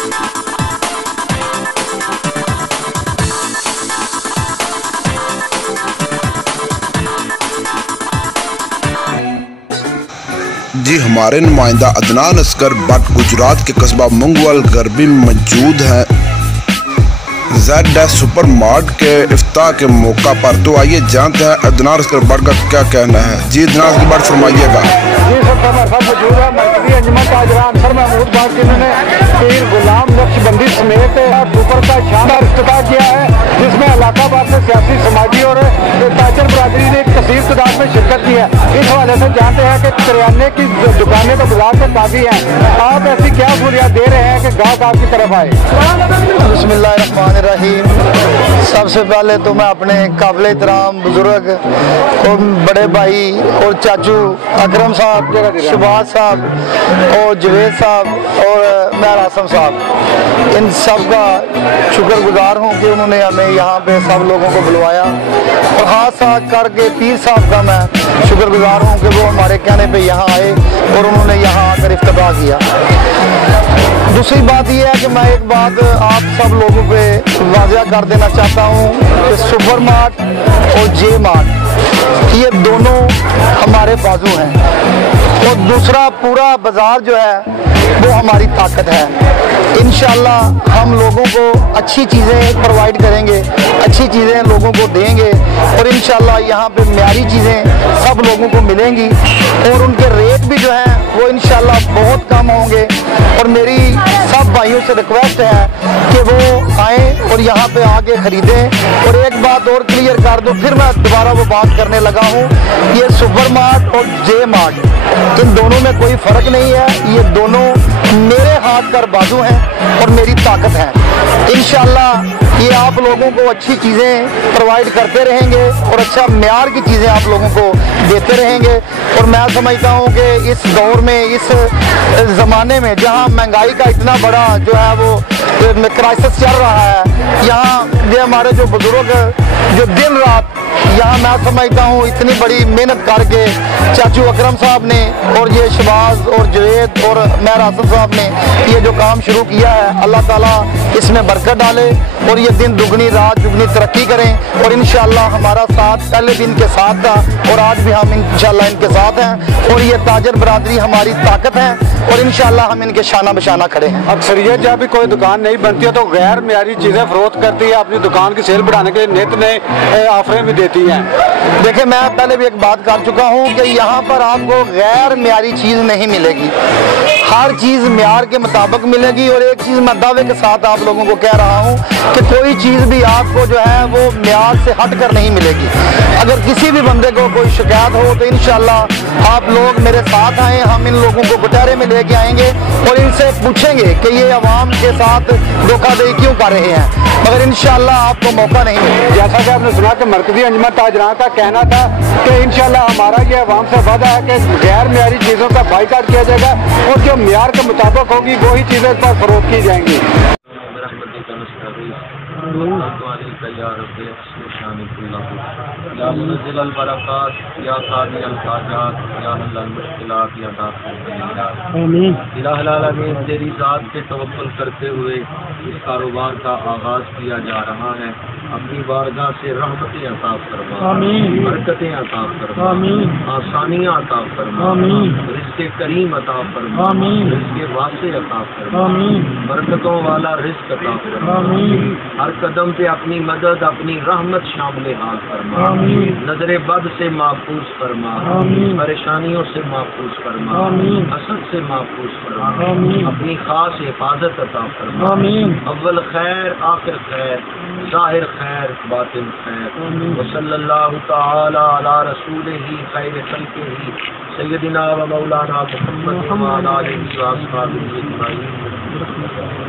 جی ہمارے نمائندہ عدنان اصغر بٹ گجرات کے قصبہ منگول غربی میں موجود ہیں زیڈ ایس سپر مارٹ کے افتتاح کے موقع پر، تو آئیے جانتے ہیں عدنان اصغر بٹ کا کیا کہنا ہے۔ جی عدنان اصغر بٹ فرمائیے گا۔ جی سب موجود ہے مرکزی انجمن تاجران سر محمود باغ جنہوں نے پیر غلام نقش بندی سمیت سپر کا شاندار افتتاح کیا ہے، جس میں علاقہ آباد میں سیاسی سماجی اور تاجر برادری نے ایک کثیر تعداد میں شرکت کی ہے۔ اس حوالے سے جانتے ہیں کہ کریانے کی دکانیں تو بازار میں کافی ہیں، آپ ایسی کیا سہولیات دے رہے ہیں کہ گاہک آپ کی طرف آئے؟ بسم اللہ الرحمن الرحیم۔ سب سے پہلے تو میں اپنے قابل احترام بزرگ اور بڑے بھائی اور چاچو اکرم صاحب، شباز صاحب اور جوید صاحب اور مہر حسن صاحب، ان سب کا شکر گزار ہوں کہ انہوں نے ہمیں یہاں پہ سب لوگوں کو بلوایا، اور ہاتھ ساتھ کر کے پیر صاحب کا میں شکر گزار ہوں کہ وہ ہمارے کہنے پہ یہاں آئے اور انہوں نے یہاں آ کر افتتاح کیا۔ دوسری بات یہ ہے کہ میں ایک بات آپ سب لوگوں پہ واضح کر دینا چاہتا ہوں کہ سپر مارٹ اور جے مارٹ یہ دونوں ہمارے بازو ہیں، اور دوسرا پورا بازار جو ہے وہ ہماری طاقت ہے۔ انشاءاللہ ہم لوگوں کو اچھی چیزیں پرووائڈ کریں گے، اچھی چیزیں لوگوں کو دیں گے، اور انشاءاللہ یہاں پہ معیاری چیزیں سب لوگوں کو ملیں گی، اور ان کے ریٹ بھی جو ہیں وہ انشاءاللہ بہت کم ہوں گے۔ اور میری سب بھائیوں سے ریکویسٹ ہے کہ وہ آئیں اور یہاں پہ آ کے خریدیں۔ اور ایک بات اور کلیئر کر دوں، پھر میں دوبارہ وہ بات کرنے لگا ہوں، یہ سپر مارٹ اور جے مارٹ ان دونوں میں کوئی فرق نہیں ہے، یہ دونوں میرے ہاتھ کر بازو ہیں اور میری طاقت ہے۔ انشاءاللہ یہ آپ لوگوں کو اچھی چیزیں پرووائڈ کرتے رہیں گے اور اچھا معیار کی چیزیں آپ لوگوں کو دیتے رہیں گے۔ اور میں سمجھتا ہوں کہ اس دور میں، اس زمانے میں جہاں مہنگائی کا اتنا بڑا جو ہے وہ کرائسس چل رہا ہے، یہاں یہ ہمارے جو بزرگ جو دن رات یہاں میں سمجھتا ہوں اتنی بڑی محنت کر کے چاچو اکرم صاحب نے اور یہ شباز اور جوید اور مہر حسن صاحب نے یہ جو کام شروع کیا ہے، اللہ تعالیٰ اس میں برکت ڈالے اور یہ دن دگنی رات دگنی ترقی کریں۔ اور انشاءاللہ ہمارا ساتھ پہلے بھی ان کے ساتھ تھا اور آج بھی ہم انشاءاللہ ان کے ساتھ ہیں، اور یہ تاجر برادری ہماری طاقت ہے، اور انشاءاللہ ہم ان کے شانہ بشانہ کھڑے ہیں۔ اکثریت جب بھی کوئی دکان نہیں بنتی ہے تو غیر معیاری چیزیں فروخت کرتی ہے، اپنی دکان کی سیل بڑھانے کے لیے نت نئے آفریں بھی دیتی ہیں۔ دیکھیں میں پہلے بھی ایک بات کر چکا ہوں کہ یہاں پر آپ کو غیر معیاری چیز نہیں ملے گی، ہر چیز معیار کے مطابق ملے گی۔ اور ایک چیز میں دعوے کے ساتھ آپ لوگوں کو کہہ رہا ہوں کہ کوئی چیز بھی آپ کو جو ہے وہ معیار سے ہٹ کر نہیں ملے گی۔ اگر کسی بھی بندے کو کوئی شکایت ہو تو انشاءاللہ آپ لوگ میرے ساتھ آئیں، ہم ان لوگوں کو گٹارے میں لے کے آئیں گے اور ان سے پوچھیں گے کہ یہ عوام کے ساتھ دھوکہ دہی کیوں کر رہے ہیں، مگر انشاءاللہ آپ کو موقع نہیں ملے گا۔ جیسا کہ آپ نے سنا کہ مرکزی انجمن تاجران کا کہنا تھا کہ انشاءاللہ ہمارا یہ عوام سے وعدہ ہے کہ غیر معیاری چیزوں کا بائیکاٹ کیا جائے گا اور جو معیار کے مطابق ہوگی وہی چیزیں پر فروخت کی جائیں گی۔ یا منزل البرکات، یا قاضی الحاجات، یا حل المشکلات، یا دافع البلیات، آمین۔ الہ العالمین تیری ذات پہ توکل کرتے ہوئے اس کاروبار کا آغاز کیا جا رہا ہے، اپنی بارگاہ سے رحمتیں عطا فرما، آمین، برکتیں عطا فرما، آمین، آسانیاں عطا فرما، آمین، رزق کریم عطا فرما، آمین، رزق واسع عطا فرما، آمین، برکتوں والا رزق عطا فرما، آمین، ہر قدم پہ اپنی مدد اپنی رحمت شامل حال فرما، آمین، نظر بد سے محفوظ فرما، آمین، پریشانیوں سے محفوظ فرما، آمین، حسد سے محفوظ فرما، آمین، اپنی خاص حفاظت عطا فرما، آمین، اول خیر آخر خیر ظاہر خیر باطن خیر، وصلی اللہ تعالی علی رسولہ خیر خلقہ سیدنا و مولانا محمد وعلی آلہ و اصحابہ اجمعین۔